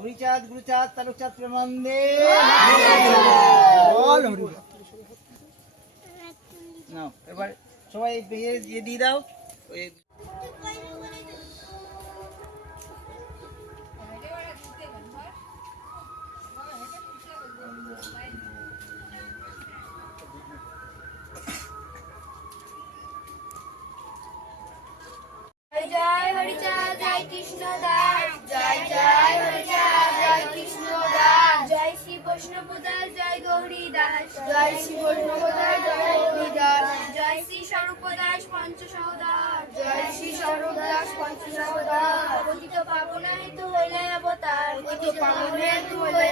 হরিচাঁদ গুরুচাঁদ তালুকচাঁদ প্রেমানন্দে নাও এবার সবাই ইয়ে ইয়ে দিয়ে দাও ওই জয় জয় হরিচাঁদ জয় কৃষ্ণ দাস জয় শ্রী বৈষ্ণবদাস জয় হরিদাস জয় শ্রী স্বরূপ দাস পঞ্চসহদাস জয় শ্রী স্বরূপ দাস পঞ্চসহদাস পতিত পাবনা হেতু হইলে অবতার। পতিত পাবনা হেতু হইলে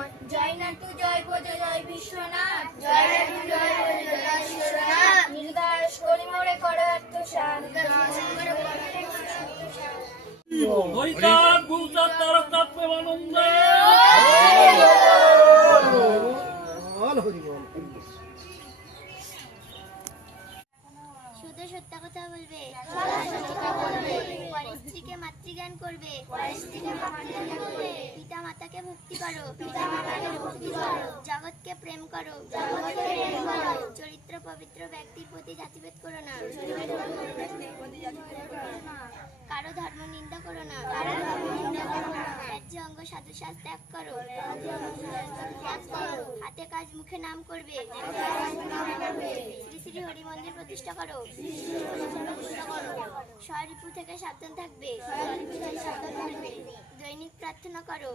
প্রেমানন্দময় জয় নাটু জয় ভোজ জয় বিশ্বনাথ। জয় নাটু জয় ভোজ জয় বিশ্বনাথ। নির্দাস করি মোরে করো আত্মসাত। শুধু সত্য কথা বলবে স্ত্রীকে মাতৃজ্ঞান করবে। পিতা মাতাকে ভক্তি করো। পিতা মাতাকে করো। জগৎকে প্রেম করো। চরিত্র পবিত্র ব্যক্তির প্রতি জাতিভেদ করো না। কারও ধর্ম নিন্দা করো না। কারও ধর্ম নিন্দা করো রাজ্য অঙ্গ সাধু সাজ ত্যাগ করো। হাতে কাজ মুখে নাম করবে। শ্রী হরি মন্দির প্রতিষ্ঠা করো। শহরীপুর থেকে সাবধান থাকবে। দৈনিক প্রার্থনা করো।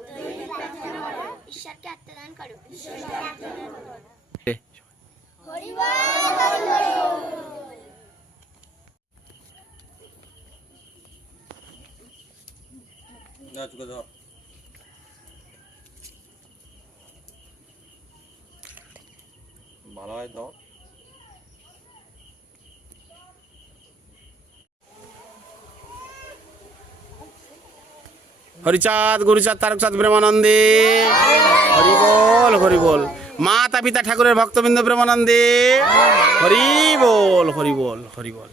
ঈশ্বরকে আত্মদান করো। ভালো হয় ধর হরিচাঁদ, গুরুচাঁদ, তারকচাঁদ প্রেমানন্দে হরি বল হরি বল মাতা পিতা ঠাকুরের ভক্তবৃন্দ প্রেমানন্দে হরি বল হরি বল হরি বল